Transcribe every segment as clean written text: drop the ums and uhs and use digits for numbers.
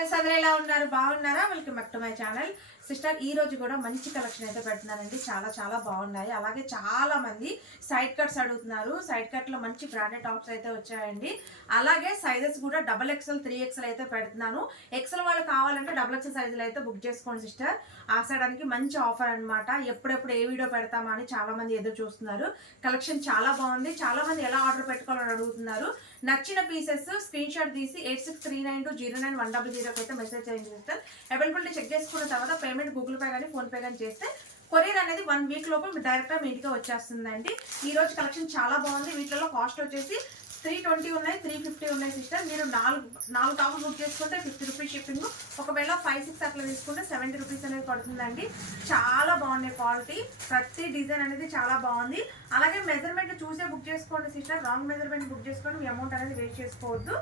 ఫ్రెండ్స్ అందరూ ఎలా ఉన్నారు? బాగున్నారా? Welcome back to my channel. Sister ఈ రోజు కూడా మంచి కలెక్షన్ అయితే పెడుతున్నానండి. చాలా బాగున్నాయి. అలాగే చాలా మంది సైడ్ కట్స్ అడుగుతున్నారు. సైడ్ కట్ లో మంచి బ్రాండెడ్ టాప్స్ అయితే వచ్చాయండి. అలాగే సైజెస్ కూడా XXL 3XL అయితే పెడుతున్నాను. ఎక్సెల్ వాళ్ళు కావాలంటే XXL సైజులు అయితే బుక్ చేసుకోండి సిస్టర్. ఆసడానికి మంచి ఆఫర్ అనమాట. ఎప్పుడెప్పుడు ఏ వీడియో పెడతామా అని చాలా మంది ఎదురు చూస్తున్నారు. కలెక్షన్ చాలా బాగుంది. చాలా మంది ఎలా ఆర్డర్ పెట్టుకోవాలని అడుగుతున్నారు. నచ్చిన పీసెస్ స్క్రీన్ షాట్ తీసి 8639209100 అయితే మెసేజ్ చేయండి సిస్టర్. అవైలబిలిటీ చెక్ చేసుకున్న తర్వాత పేమెంట్ గూగుల్ పే కానీ ఫోన్ పే కానీ చేస్తే కొరియర్ అనేది 1 వీక్ లోపు మీరు డైరెక్ట్గా మీ ఇంటికి వచ్చేస్తుందండి. ఈ రోజు కలెక్షన్ చాలా బాగుంది. వీటిలో కాస్ట్ వచ్చేసి 320 ఉన్నాయి, 350 ఉన్నాయి సిస్టర్. మీరు నాలుగు టాప్స్ బుక్ చేసుకుంటే 50 రూపీస్ షిప్పింగ్. ఒకవేళ 5-6 అట్లా తీసుకుంటే 70 రూపీస్ అనేది పడుతుందండి. చాలా బాగున్నాయి క్వాలిటీ. ప్రతి డిజైన్ అనేది చాలా బాగుంది. అలాగే మెజర్మెంట్ చూసే బుక్ చేసుకోండి సిస్టర్. రాంగ్ మెజర్మెంట్ బుక్ చేసుకొని మీ అమౌంట్ అనేది వేస్ట్ చేసుకోవద్దు.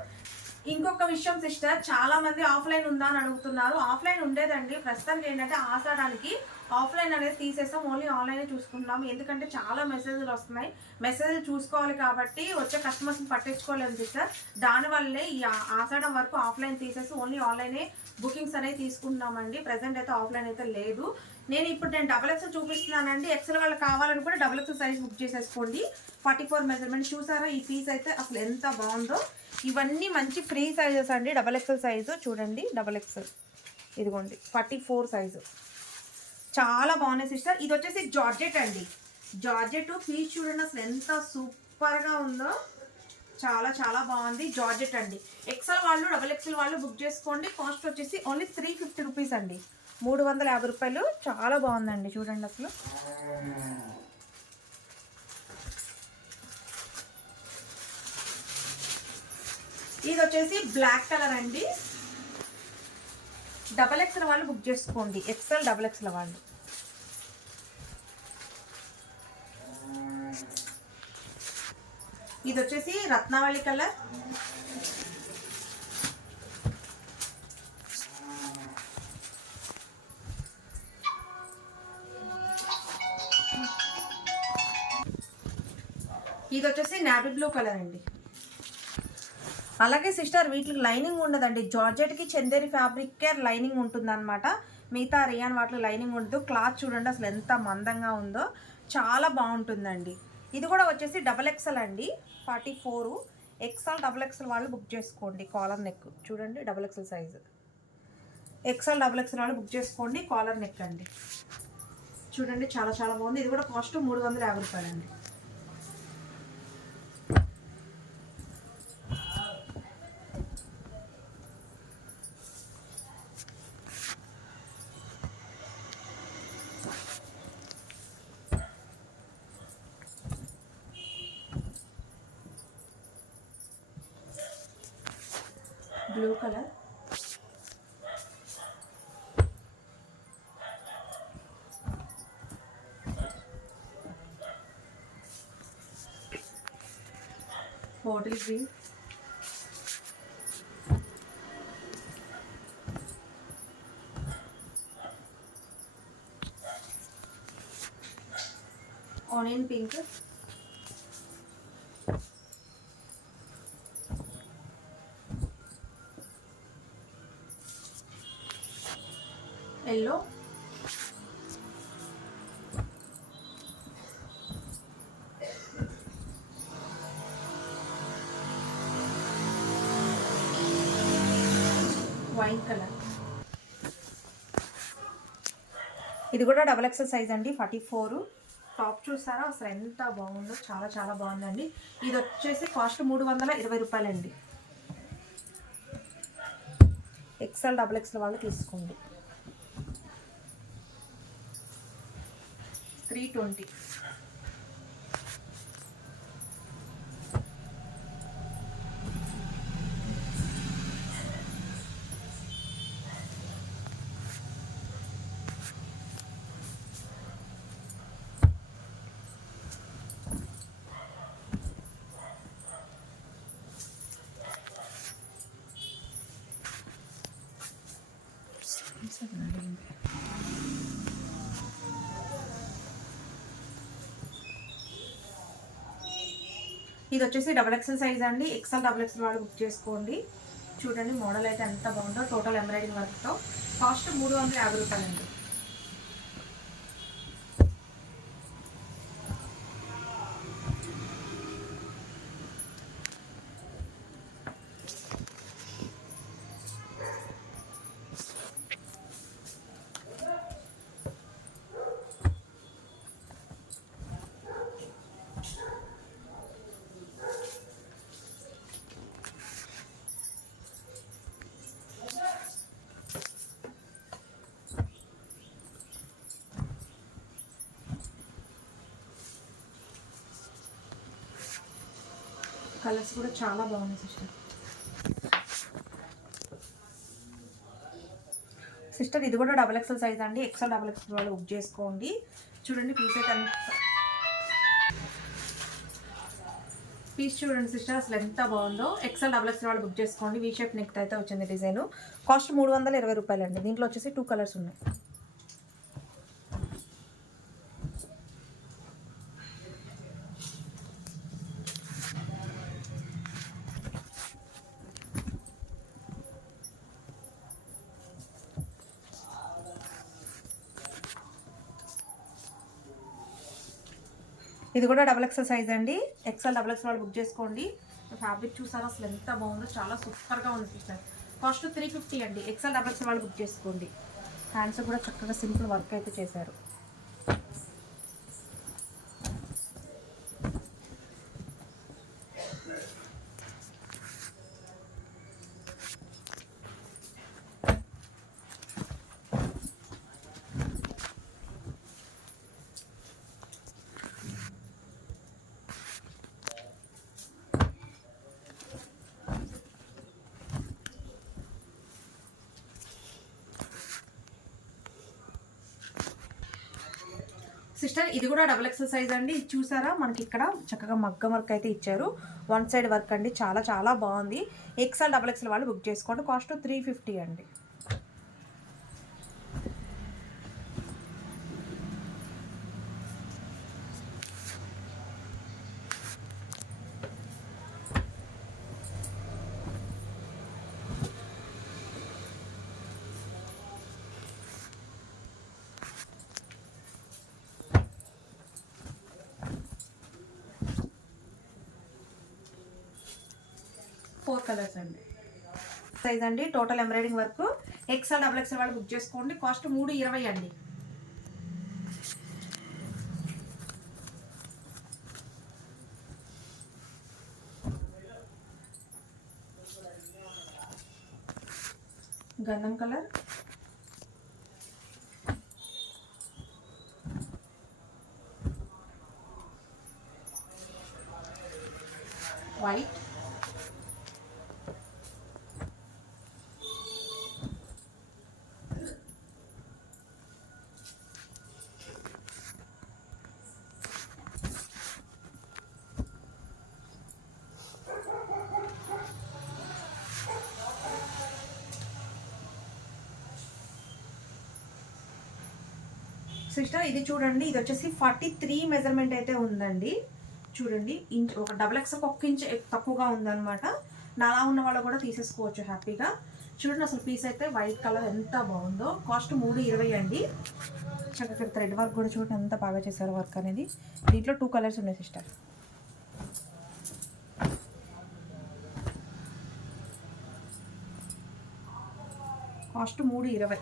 ఇంకొక విషయం సిస్టర్, చాలా మంది ఆఫ్లైన్ ఉందా అని అడుగుతున్నారు. ఆఫ్లైన్ ఉండేదండి. ప్రస్తుతానికి ఏంటంటే ఆసాడానికి ఆఫ్లైన్ అనేది తీసేస్తాం. ఓన్లీ ఆన్లైనే చూసుకుంటున్నాము. ఎందుకంటే చాలా మెసేజ్లు వస్తున్నాయి. మెసేజ్లు చూసుకోవాలి కాబట్టి వచ్చే కస్టమర్స్ని పట్టించుకోలేము సిస్టర్. దానివల్లే ఈ ఆషాఢం వరకు ఆఫ్లైన్ తీసేసి ఓన్లీ ఆన్లైనే బుకింగ్స్ అనేవి తీసుకుంటున్నామండి. ప్రజెంట్ అయితే ఆఫ్లైన్ అయితే లేదు. నేను XXL చూపిస్తున్నానండి. ఎక్సెల్ వాళ్ళు కావాలని కూడా XXL సైజ్ బుక్ చేసేసుకోండి. 44 మెజర్మెంట్. చూసారా ఈ పీస్ అయితే అసలు ఎంత బాగుందో. ఇవన్నీ మంచి ఫ్రీ సైజెస్ అండి. XXL సైజు చూడండి. XXL ఇదిగోండి 44 సైజు. చాలా బాగున్నాయి సిస్టర్. ఇది వచ్చేసి జార్జెట్ అండి. జార్జెట్ పీస్ చూడండి అసలు ఎంత సూపర్గా ఉందో. చాలా బాగుంది. జార్జెట్ అండి. ఎక్సెల్ వాళ్ళు XXL వాళ్ళు బుక్ చేసుకోండి. కాస్ట్ వచ్చేసి ఓన్లీ 350 రూపీస్ అండి. 350 రూపాయలు. చాలా బాగుందండి చూడండి అసలు. ఇది వచ్చేసి బ్లాక్ కలర్ అండి. XXL వాళ్ళు బుక్ చేసుకోండి. XXL వాళ్ళు. ఇది వచ్చేసి రత్నావళి కలర్. ఇది వచ్చేసి నావీ బ్లూ కలర్ అండి. అలాగే సిస్టర్ వీటికి లైనింగ్ ఉండదండి. జార్జెట్కి చందేరి ఫ్యాబ్రిక్ లైనింగ్ ఉంటుంది అనమాట. మిగతా రియాన్ వాటిలో లైనింగ్ ఉండదు. క్లాత్ చూడండి అసలు ఎంత మందంగా ఉందో. చాలా బాగుంటుందండి. ఇది కూడా వచ్చేసి XXL అండి. 44 XXL వాళ్ళు బుక్ చేసుకోండి. కాలర్ నెక్ చూడండి. XXL size. XXL వాళ్ళు బుక్ చేసుకోండి. కాలర్ నెక్ అండి. చూడండి చాలా బాగుంది. ఇది కూడా కాస్ట్ 350 రూపాయలు అండి. Blue colour. Bottle green. Onion pink. Yellow. Wine colour. ఇది కూడా XXL సైజ్ అండి. 44. టాప్ చూసారా అసలు ఎంత బాగుందో. చాలా బాగుందండి. ఇది వచ్చేసి కాస్ట్ 320 రూపాయలండి. XXL వాళ్ళు తీసుకోండి. 320. ఇది వచ్చేసి XXL సైజ్ అండి. XXL వాళ్ళు బుక్ చేసుకోండి. చూడండి మోడల్ అయితే ఎంత బాగుందో, టోటల్ ఎంబ్రాయిడింగ్ వర్క్తో. కాస్ట్ 350 రూపాయలండి. కలర్స్ కూడా చాలా బాగున్నాయి సిస్టర్. ఇది కూడా XXL సైజ్ అండి. XXL వాళ్ళు బుక్ చేసుకోండి. చూడండి పీస్ అయితే పీస్ చూడండి సిస్టర్ అసలు ఎంత బాగుందో. XXL వాళ్ళు బుక్ చేసుకోండి. వీ షేప్ నెక్ అయితే వచ్చింది డిజైన్. కాస్ట్ 320 రూపాయలండి. దీంట్లో వచ్చేసి 2 కలర్స్ ఉన్నాయి. ఇది కూడా XXL సైజ్ అండి. XXL వాళ్ళు బుక్ చేసుకోండి. ఫ్యాబ్రిక్ చూసారా అసలు ఎంత బాగుందో, చాలా సూపర్గా ఉంది సిస్టర్. కాస్ట్ 350 అండి. XXL వాళ్ళు బుక్ చేసుకోండి. హ్యాండ్స్ కూడా చక్కగా సింపుల్ వర్క్ అయితే చేశారు. సిస్టర్ ఇది కూడా XXL సైజ్ అండి. చూసారా మనకి ఇక్కడ చక్కగా మగ్గం వర్క్ అయితే ఇచ్చారు. 1 సైడ్ వర్క్ అండి. చాలా చాలా బాగుంది. XXL వాళ్ళు బుక్ చేసుకోండి. కాస్ట్ 350 అండి. ఫోర్ కలర్స్ అండి. సైజ్ అండి. Total embroidering work. XXL వాళ్ళు బుక్ చేసుకోండి. కాస్ట్ 320 అండి. గంధం కలర్, వైట్, సిస్టర్ ఇది చూడండి. ఇది వచ్చేసి 43 మెజర్మెంట్ అయితే ఉందండి. చూడండి ఇంచ్ ఒక XXL ఒక్క ఇంచ్ తక్కువగా ఉందన్నమాట. నాలా ఉన్న వాళ్ళు కూడా తీసేసుకోవచ్చు హ్యాపీగా. చూడండి అసలు పీస్ అయితే వైట్ కలర్ ఎంత బాగుందో. కాస్ట్ 320 అండి. చక్కగా థ్రెడ్ వర్క్ కూడా చూడండి ఎంత బాగా చేశారు వర్క్ అనేది. దీంట్లో 2 కలర్స్ ఉన్నాయి సిస్టర్. కాస్ట్ 320.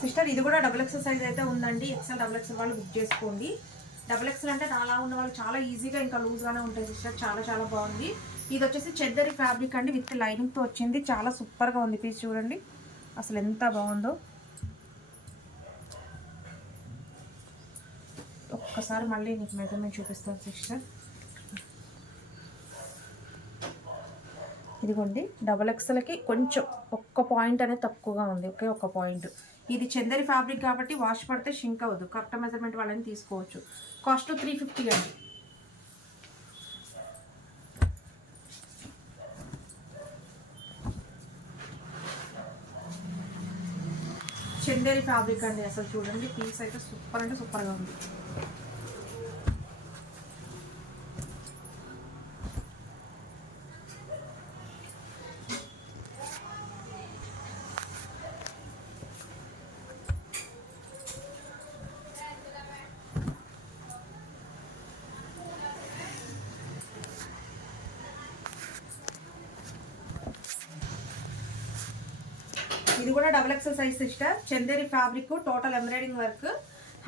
సిస్టర్ ఇది కూడా XXL సైజ్ అయితే ఉందండి. XXL వాళ్ళు బుక్ చేసుకోండి. XXL అంటే నాలా ఉన్న వాళ్ళు చాలా ఈజీగా ఇంకా లూజ్గానే ఉంటాయి సిస్టర్. చాలా చాలా బాగుంది. ఇది వచ్చేసి చెద్దరి ఫ్యాబ్రిక్ అండి. విత్ లైనింగ్తో వచ్చింది. చాలా సూపర్గా ఉంది పీస్. చూడండి అసలు ఎంత బాగుందో. ఒక్కసారి మళ్ళీ నీకు మెజర్మెంట్ చూపిస్తాను సిస్టర్. ఇదిగోండి XXLకి కొంచెం ఒక్క పాయింట్ అనేది తక్కువగా ఉంది. ఒకే ఒక్క పాయింట్. ఇది చందరి ఫ్యాబ్రిక్ కాబట్టి వాష్ పడితే షింక్ అవ్వదు. కరెక్ట్ మెజర్మెంట్ వాళ్ళని తీసుకోవచ్చు. కాస్ట్ 350 అండి. చందేరి ఫ్యాబ్రిక్ అండి. అసలు చూడండి పీస్ అయితే సూపర్ అంటే సూపర్గా ఉంది. ఇది కూడా double XL size sister. Chanderi fabric, total embroidering work,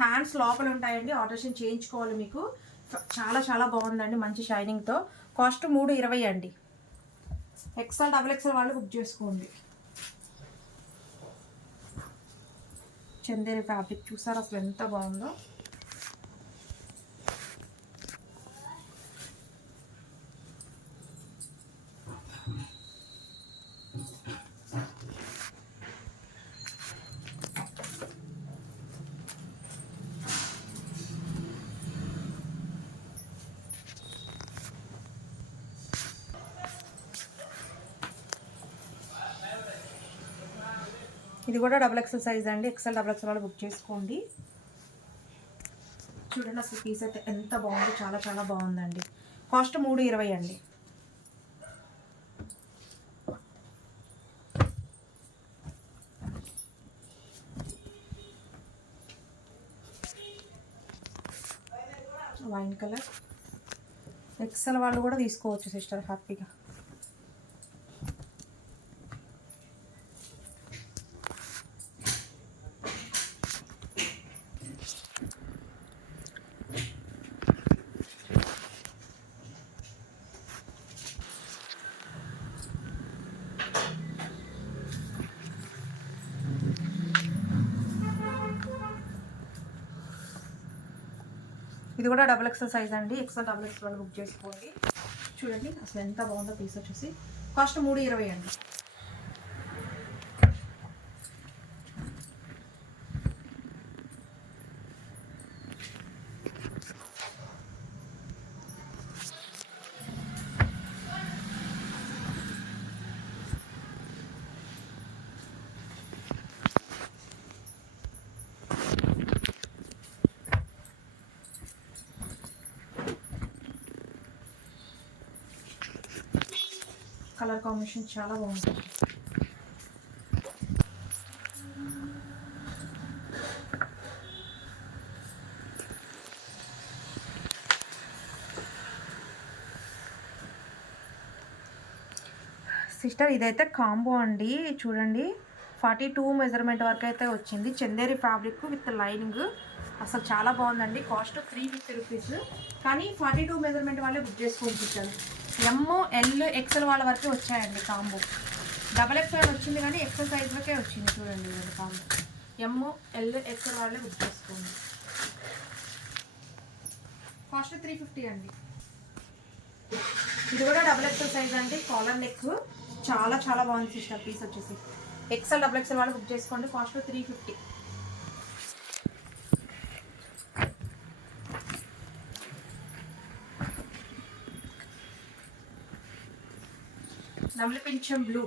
hands లోపల ఉంటాయండి. ఆల్టరేషన్ చేయించుకోవాలి మీకు. చాలా చాలా బాగుందండి, మంచి షైనింగ్తో. కాస్ట్ 320 అండి. ఎక్సెల్ డబుల్ ఎక్సెల్ వాళ్ళు బుక్ చేసుకోండి. చందేరి ఫ్యాబ్రిక్ చూసారు అసలు ఎంత బాగుందో. ఇది కూడా డబుల్ ఎక్సెల్ సైజ్ అండి. ఎక్సెల్ డబుల్ ఎక్సెల్ వాళ్ళు బుక్ చేసుకోండి. చూడండి అసలు పీస్ అయితే ఎంత బాగుంది, చాలా చాలా బాగుందండి. కాస్ట్ 320 అండి. వైన్ కలర్ ఎక్సెల్ వాళ్ళు కూడా తీసుకోవచ్చు సిస్టర్ హ్యాపీగా. ఇది కూడా డబుల్ ఎక్సెల్ సైజ్ అండి. ఎక్సెల్ డబుల్ ఎక్సెల్ వాళ్ళు బుక్ చేసుకోండి. చూడండి అసలు ఎంత బాగుందో పీస్ వచ్చేసి. కాస్ట్ 320 అండి. కలర్ కాంబినేషన్ చాలా బాగుంటుంది. సిస్టర్ ఇదైతే కాంబో అండి. చూడండి 42 మెజర్మెంట్ వరకు అయితే వచ్చింది. Chanderi fabric with lining. అసలు చాలా బాగుందండి. కాస్ట్ 350 రూపీస్. కానీ 42 మెజర్మెంట్ వాళ్ళే బుక్ చేసుకుంటారు. ఎమ్, ఎల్, ఎక్సెల్ వాళ్ళ వరకే వచ్చాయండి కాంబో. డబల్ ఎక్సెల్ వచ్చింది కానీ ఎక్సెల్ సైజ్ వరకే వచ్చింది. చూడండి ఇది కాంబో. ఎమ్, ఎల్, ఎక్సెల్ వాళ్ళే బుక్ చేసుకోండి. కాస్ట్ 350 అండి. ఇది కూడా డబల్ ఎక్సెల్ సైజ్ అండి. కాలర్ నెక్ చాలా చాలా బాగుంది సిస్టర్. పీస్ వచ్చేసి ఎక్సెల్ డబల్ ఎక్సెల్ వాళ్ళు బుక్ చేసుకోండి. కాస్ట్ 350. నమ్లి పింఛం బ్లూ.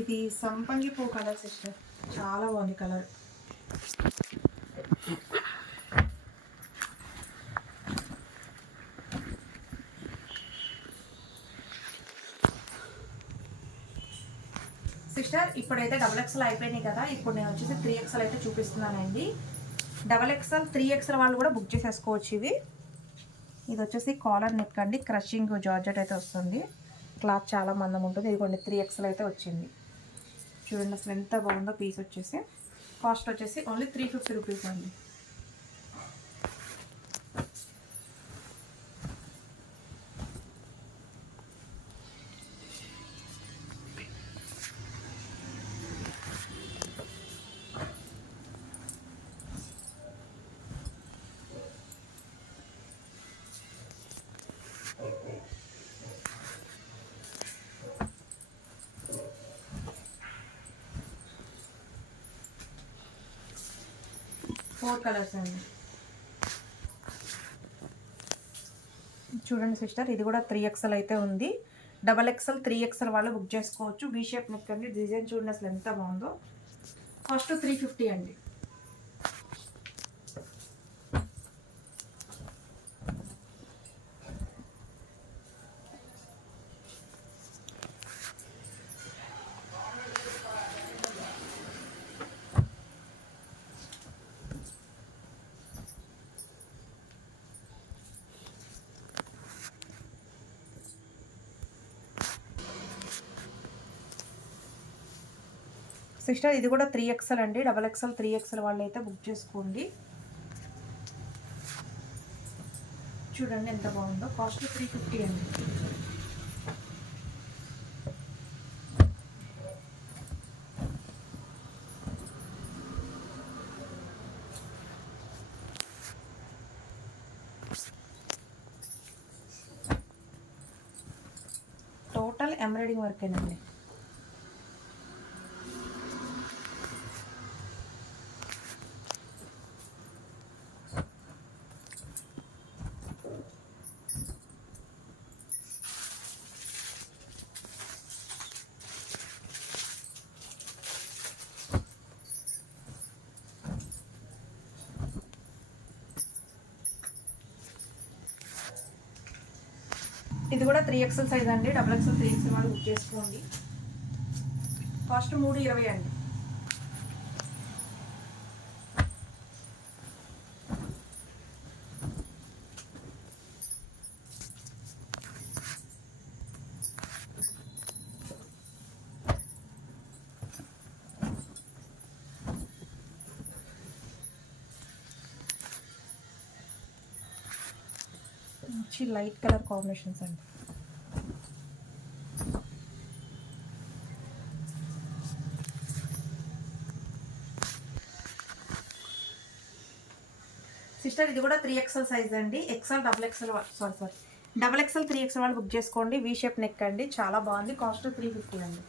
ఇది సంపంగి పూ కలర్ సిస్టర్. చాలా బాగుంది కలర్. సిస్టర్ ఇప్పుడైతే డబల్ ఎక్స్ఎల్ అయిపోయినాయి కదా. ఇప్పుడు నేను వచ్చేసి 3XL అయితే చూపిస్తున్నానండి. డబల్ ఎక్స్ఎల్ 3XL వాళ్ళు కూడా బుక్ చేసేసుకోవచ్చు ఇవి. ఇది వచ్చేసి కాలర్ నెక్ అండి. క్రషింగ్ జార్జెట్ అయితే వస్తుంది. క్లాత్ చాలా మందం ఉంటుంది. ఇదిగోండి 3XL అయితే వచ్చింది. చూడండి అసలు ఎంత బాగుందో పీస్ వచ్చేసి. కాస్ట్ వచ్చేసి ఓన్లీ 350 రూపీస్ అండి. ఫోర్ కలర్స్ అండి. చూడండి సిస్టర్, ఇది కూడా 3XL అయితే ఉంది. XXL 3XL వాళ్ళు బుక్ చేసుకోవచ్చు. వీ షేప్ నెక్ అండి. డిజైన్ చూడండి అసలు ఎంత బాగుందో. కాస్ట్ 350 అండి. సిస్టర్, ఇది కూడా 3XL అండి. XXL 3XL వాళ్ళు అయితే బుక్ చేసుకోండి. చూడండి ఎంత బాగుందో. కాస్ట్ 350 అండి. టోటల్ ఎంబ్రాయిడింగ్ వర్క్ అండి. ఇది కూడా 3XL సైజ్ అండి. XXL 3XL వాళ్ళు బుక్ చేసుకోండి. కాస్ట్ 320 అండి. మంచి లైట్ కలర్ కాంబినేషన్స్ అండి. సిస్టర్, ఇది కూడా 3XL సైజ్ అండి. XXL XXL 3XL వాళ్ళు బుక్ చేసుకోండి. వీ షేప్ నెక్ అండి. చాలా బాగుంది. కాస్ట్ 350 అండి.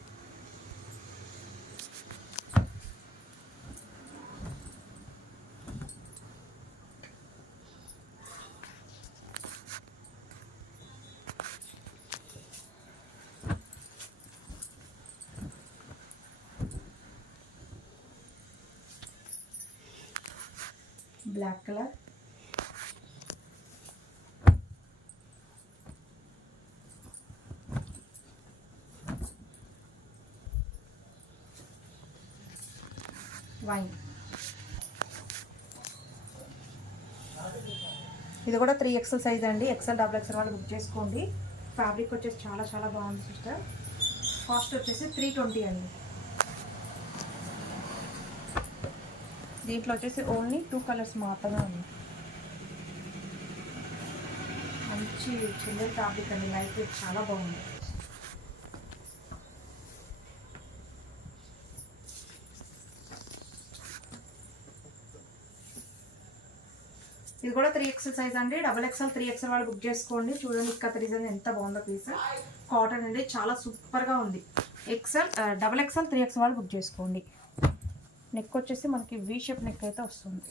Black colour, wine. ఇది కూడా 3XL సైజ్ అండి. XXL వాళ్ళు బుక్ చేసుకోండి. ఫ్యాబ్రిక్ వచ్చేసి చాలా చాలా బాగుంది సిస్టర్. కాస్ట్ వచ్చేసి 320 అండి. దీంట్లో వచ్చేసి ఓన్లీ 2 కలర్స్ మాత్రమే ఉంది. మంచి చిన్న ఫ్యాబ్రిక్ అండి. లైట్ వెయిట్ చాలా బాగుంది. ఇది కూడా 3XL సైజ్ అండి. XXL 3XL వాళ్ళు బుక్ చేసుకోండి. చూడండి ఇక్కడ డిజైన్ ఎంత బాగుందో పీస్. కాటన్ అండి. చాలా సూపర్గా ఉంది. XXL 3XL వాళ్ళు బుక్ చేసుకోండి. నెక్ వచ్చేసి మనకి వీ షేప్ నెక్ అయితే వస్తుంది.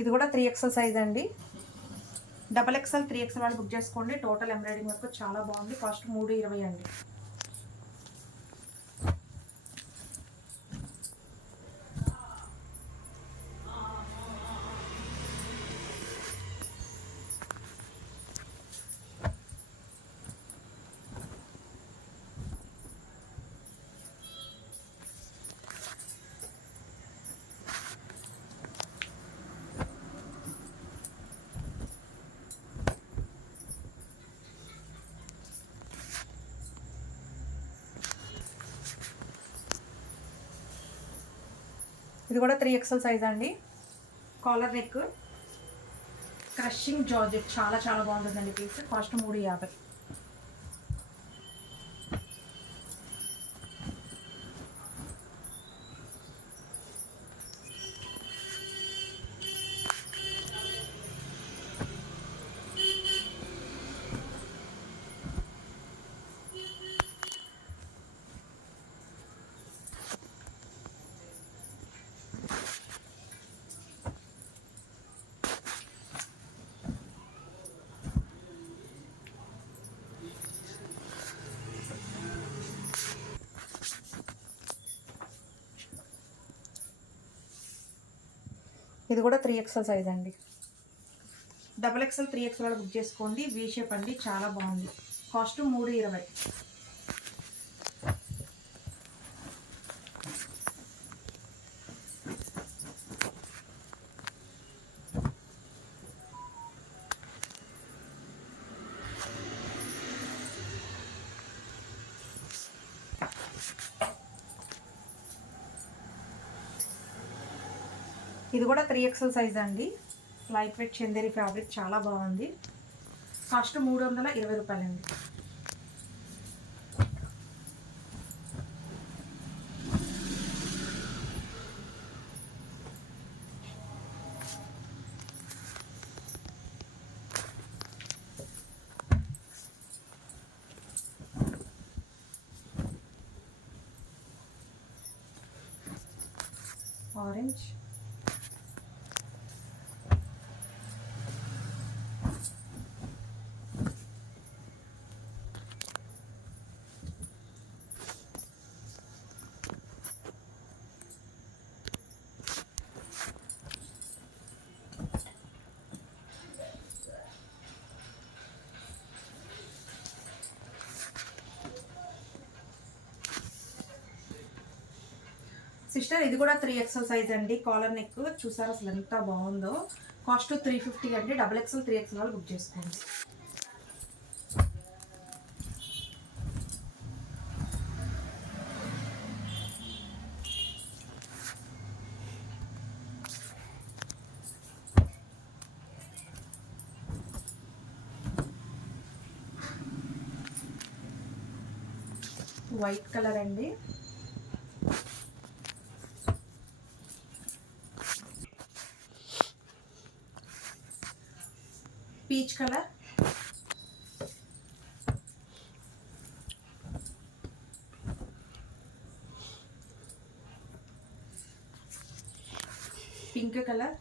ఇది కూడా 3XL సైజ్ అండి. XXL 3XL వాళ్ళు బుక్ చేసుకోండి. టోటల్ ఎంబ్రాయిడింగ్ వర్క్ చాలా బాగుంది. కాస్ట్ 320 అండి. ఇది కూడా 3XL సైజ్ అండి. కాలర్ నెక్, క్రషింగ్ జార్జెట్ చాలా చాలా బాగుంటుందండి పీస్. కాస్ట్ 350. ఇది కూడా 3XL సైజ్ అండి. XXL 3XL వాళ్ళు బుక్ చేసుకోండి. వీ షేప్ అండి, చాలా బాగుంది. కాస్ట్ 320. ఇది కూడా 3XL సైజ్ అండి. లైట్ వెయిట్ చందేరి ఫ్యాబ్రిక్ చాలా బాగుంది. కాస్ట్ 320 రూపాయలండి. ఆరెంజ్, సిస్టర్ ఇది కూడా 3XL సైజ్ అండి. కాలర్ నెక్ చూసారా అసలు ఎంత బాగుందో. కాస్ట్ 350 అండి. XXL 3XL వాళ్ళు బుక్ చేసుకోండి. వైట్ కలర్ అండి. Peach colour, pink colour,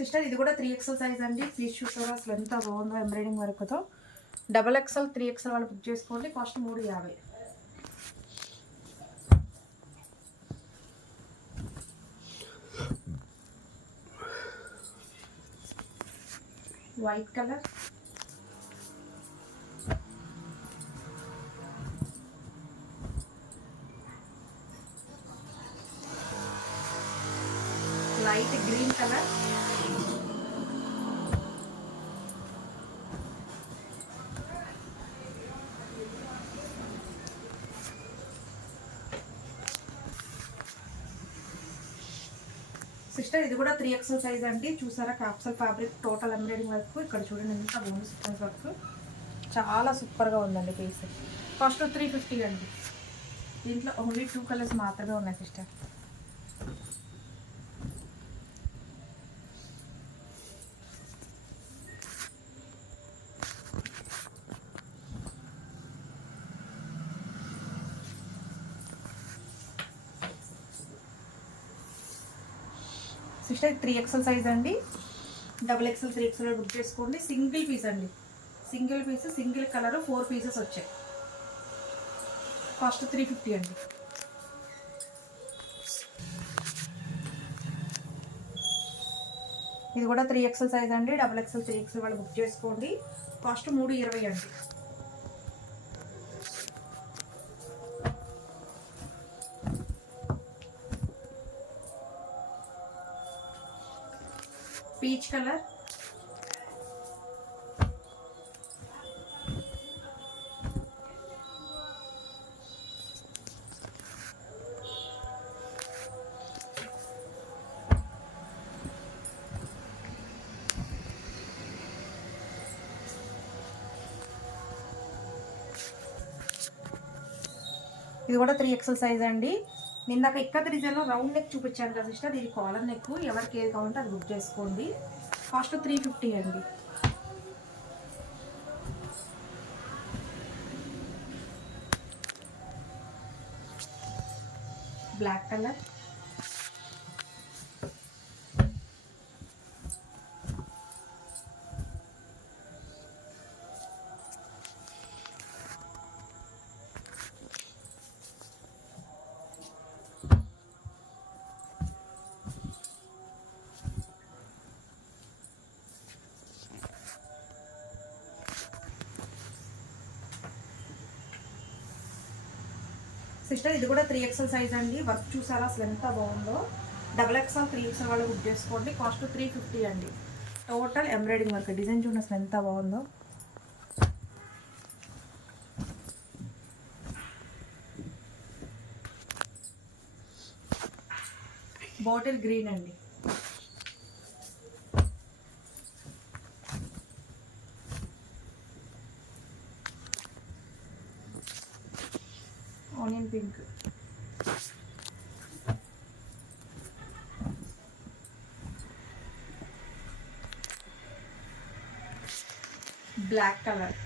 sister ఇది కూడా 3XL సైజ్ అండి. పీస్ చూసారా అసలు ఎంత బాగుందో ఎంబ్రాయిడింగ్ వర్క్తో. XXL 3XL వాళ్ళు బుక్ చేసుకోండి. కాస్ట్ 350. White colour, light green colour, sister ఇది కూడా 3XL సైజ్ అండి. చూసారా capsule fabric total embroidering work. ఇక్కడ చూడండి ఎంత బాగుంది సీక్వెన్స్ వర్క్. చాలా సూపర్గా ఉందండి పీస్. కాస్ట్ 350 అండి. దీంట్లో ఓన్లీ 2 కలర్స్ మాత్రమే ఉన్నాయి సిస్టర్. సిస్టర్ 3XL సైజ్ అండి. XXL 3XL బుక్ చేసుకోండి. సింగిల్ పీస్ అండి. Single piece, single colour, 4 pieces వచ్చాయి. కాస్ట్ 350 అండి. ఇది కూడా 3XL సైజ్ అండి. XXL 3XL వాళ్ళు బుక్ చేసుకోండి. కాస్ట్ 320 అండి. పీచ్ కలర్, ఇది కూడా 3XL సైజ్ అండి. నిందాక ఇక్కడ డిజైన్లో రౌండ్ నెక్ చూపించాను కదా సిస్టర్, ఇది కాలర్ నెక్. ఎవరికి ఏది కావాలంటే అది బుక్ చేసుకోండి. కాస్ట్ 350 అండి. బ్లాక్ కలర్, సిస్టర్ ఇది కూడా 3XL సైజ్ అండి. వర్క్ చూసారా అసలు ఎంత బాగుందో. XXL 3XL వాళ్ళు బుక్ చేసుకోండి. కాస్ట్ 350 అండి. Total embroidering work. డిజైన్ చూడండి అసలు ఎంత బాగుందో. బాటిల్ గ్రీన్ అండి. Onion pink, black colour,